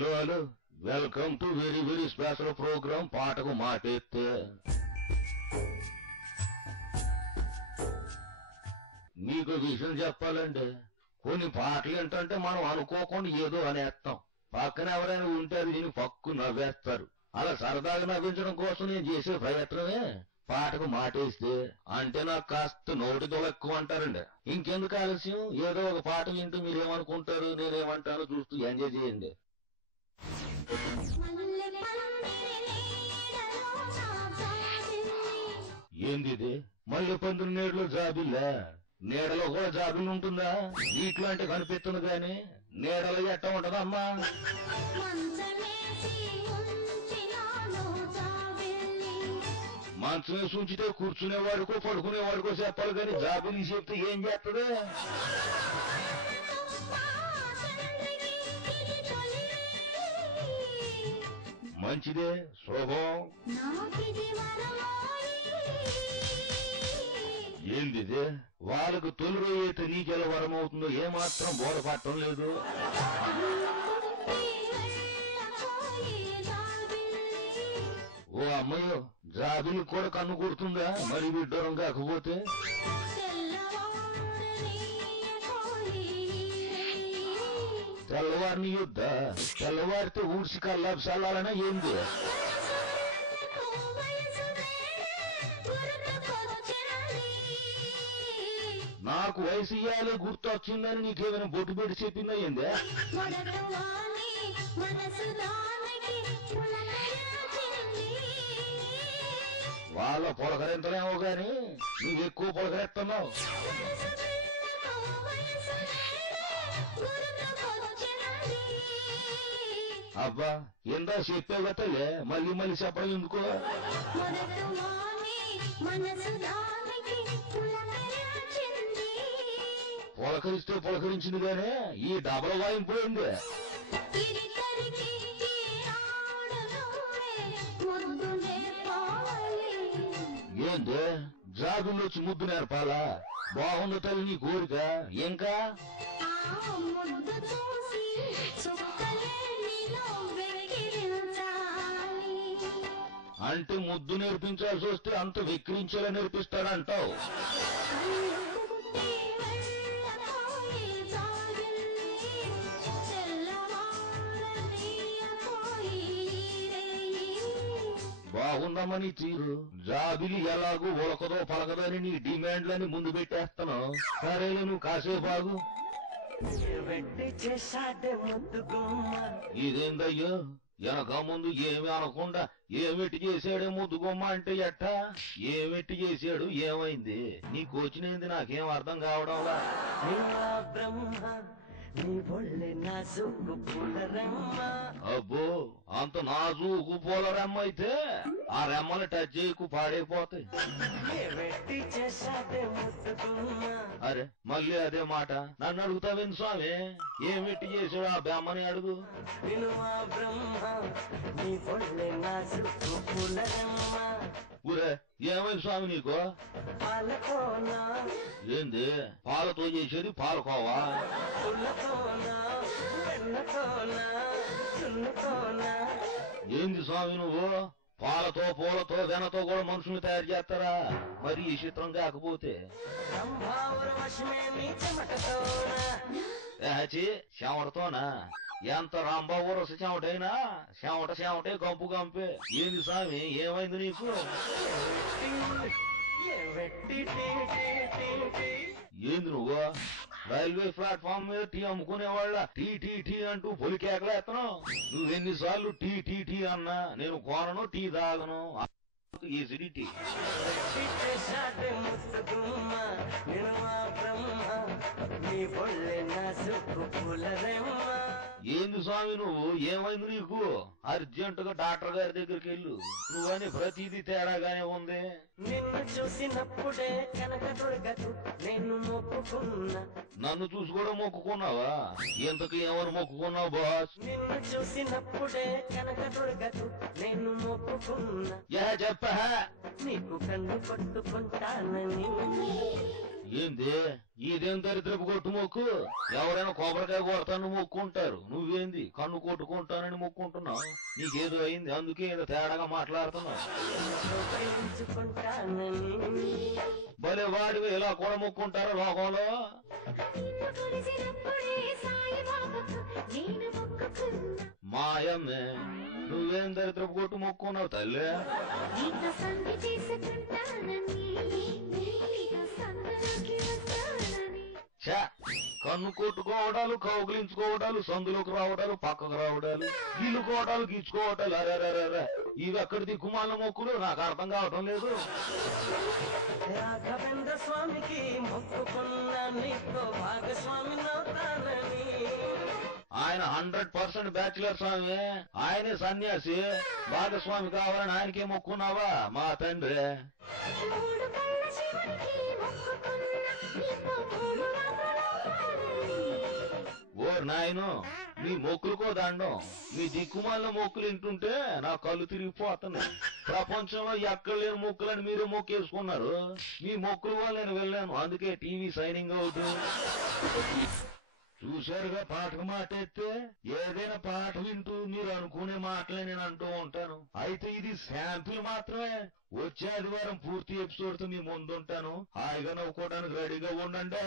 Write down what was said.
Hello hello, welcome to very very special programme పాటకు మాటెత్తే. మీకు విషయం చెప్పాలండి, కొన్ని పాటలు ఏంటంటే మనం అనుకోకుండా ఏదో అనేస్తాం, పక్కన ఎవరైనా ఉంటే అది దీన్ని పక్కు నవ్వేస్తారు. అలా సరదాగా నవ్వించడం కోసం నేను చేసే ప్రయత్నమే పాటకు మాటేస్తే. అంటే నాకు కాస్త నోటి దొలెక్కువ అంటారండి. ఇంకెందుకు ఆలస్యం, ఏదో ఒక పాట వింటూ మీరేమనుకుంటారు నేనేమంటానో చూస్తూ ఎంజాయ్ చేయండి. ఏంది మల్లె పందిరి నీడలో జాబిల్లా? నీడలో కూడా జాబిల్ ఉంటుందా? నీటిలో అంటే కనిపిస్తుంది గాని నీడలో ఎట్ట ఉంటదమ్మా? మంచం వేసి ఉంచితే కూర్చునేవాడికో పడుకునేవాడికో చెప్పాలి కానీ జాబిలి చెప్తే ఏం చేస్తుంది? మంచిదే, శుభం. ఏందిదే వాళ్ళకు తొలి రోజైతే నీకెలా వరం అవుతుందో ఏమాత్రం బోధపడటం లేదు. ఓ అమ్మయ్యో, జాబిలి కూడా కన్ను కొడుతుందా మరి విడ్డూరం కాకపోతే? తెల్లవారిని యుద్ధ తెల్లవారితే ఊడ్చి కల్లాపు చల్లాలనా ఏంది? నాకు వయసు ఇయ్యాలే గుర్తొచ్చిందని నీకేమైనా బొట్టు పెట్టి చెప్పిందా ఏందే? వాళ్ళ పొలకరింతలేమో గాని నువ్వు ఎక్కువ పొలకరెత్తన్నావు. అబ్బా ఎందా చెప్పావు కదలే, మళ్ళీ మళ్ళీ చెప్పడం ఎందుకో? పొలకరిస్తే పొలకరించింది గానే ఈ డబల వాయింపుడైంది. ఏంది జాబుల్లో వచ్చి ముద్దు నేర్పాలా? బాగుంది తల్లి నీ కోరిక. ఇంకా అంటే ముద్దు నేర్పించాల్సి వస్తే అంత వెక్కిరించేలా నేర్పిస్తాడంటావు? బాగుందమ్మని తీరు. జాబిలి ఎలాగూ ఉలకదో పలకదని నీ డిమాండ్లని ముందు పెట్టేస్తాను. సరేలే నువ్వు కాసేపు బాగు. ఇదేందయ్యో వెనక ముందు ఏమి అనకుండా ఏమిటి చేశాడే ముద్దుగొమ్మ అంటే ఎట్టా? ఏమిటి చేశాడు, ఏమైంది, నీకు వచ్చినది నాకేం అర్థం కావడంలా. అబ్బో అంత నాజూకు పూల రెమ్మ అయితే ఆ రెమ్మని టచ్ చేయకు పాడైపోతాయి. అరే మళ్ళీ అదే మాట నన్ను అడుగుతావేంది స్వామి? ఏమిటి చేసాడు ఆ బెమ్మని అడుగు. ఊరే ఏమైంది స్వామి నీకు? ఏంది పాలతో చేసేది పాలకోవా? ఏంది స్వామి నువ్వు పాలతో పూలతో వెనతో కూడా మనుషుల్ని తయారు చేస్తారా? మరి ఈ చిత్రం కాకపోతే చెమటతోనా? ఎంత రాంబాబు రస చెమటైనా చెమటే గంపు గంపే. ఏంది స్వామి ఏమైంది నీకు? ఏంది నువ్వు రైల్వే ప్లాట్ఫామ్ మీద టీ అమ్ముకునేవాళ్ళ టీ టీ టీ అంటూ పొలి కేకలేస్తున్నావు? నువ్వెన్నిసార్లు టీ టీ టీ అన్నా నేను కోనను, టీ తాగను. ఎసిడిటీ. ఏంది స్వామి నువ్వు ఏమైంది నీకు? అర్జెంటుగా డాక్టర్ గారి దగ్గరికి వెళ్ళు. నువ్వని ప్రతిదీ తేడాగానే ఉంది. నిన్ను చూసినప్పుడే కనక దుర్గకు నేను మొక్కుకున్నా. నన్ను చూసి కూడా మొక్కుకున్నావా? ఎంతకు ఎవరు మొక్కుకున్నావు బాస్? నిన్ను చూసినప్పుడే కనక దుర్గకు నేను మొక్కుకున్నా. చెప్పా నీకు కన్ను పట్టుకుంటానని. ఏంది ఇదేం దరిద్రపు కొట్టు మొక్కు. ఎవరైనా కొబ్బరికాయ కొడతాను మొక్కుంటారు, నువ్వేంది కన్ను కొట్టుకుంటానని మొక్కుంటున్నావు? నీకేదో అయింది, అందుకే ఏదో తేడాగా మాట్లాడుతున్నావు. భలే వాడివి, ఇలా కూడా మొక్కుంటారా లోకంలో? మాయమ్మే, నువ్వేం దరిద్రపు కొట్టు మొక్కున్నావు తల్లే? కన్ను కొట్టుకోవడాలు, కౌగిలించుకోవడాలు, సందులోకి రావడాలు, పక్కకు రావడాలు, గిల్లుకోవడాలు, గీచుకోవడాలు, అరే ఇవి ఎక్కడి దిక్కుమాల మొక్కులు? నాకు అర్థం కావటం లేదు. రాఘవేంద్ర స్వామికి మొక్కుకున్నా నీతో భాగస్వామి నవ్వుతానని. ఆయన 100% బ్యాచులర్ స్వామి, ఆయనే సన్యాసి. భాగస్వామి కావాలని ఆయనకే మొక్కున్నావా మా తండ్రి? ఓర్ నాయను, మీ మొక్కులకో దండం. మీ దిక్కుమాల మొక్కులు వింటుంటే నా కళ్ళు తిరిగిపోతున్నాయి. ప్రపంచంలో ఎక్కడ లేని మొక్కులని మీరే మొక్కేసుకున్నారు. మీ మొక్కుల వల్ల నేను వెళ్ళాను, అందుకే టీవీ సైనింగ్ అవుట్. చూశారుగా పాటకు మాట ఎత్తే? ఏదైనా పాట వింటూ మీరు అనుకునే మాటలే నేను అంటూ ఉంటాను. అయితే ఇది శాంపిల్ మాత్రమే. వచ్చే ఆదివారం పూర్తి ఎపిసోడ్ తో మీ ముందుంటాను. హాయిగా నవ్వుకోవడానికి రెడీగా ఉండండి.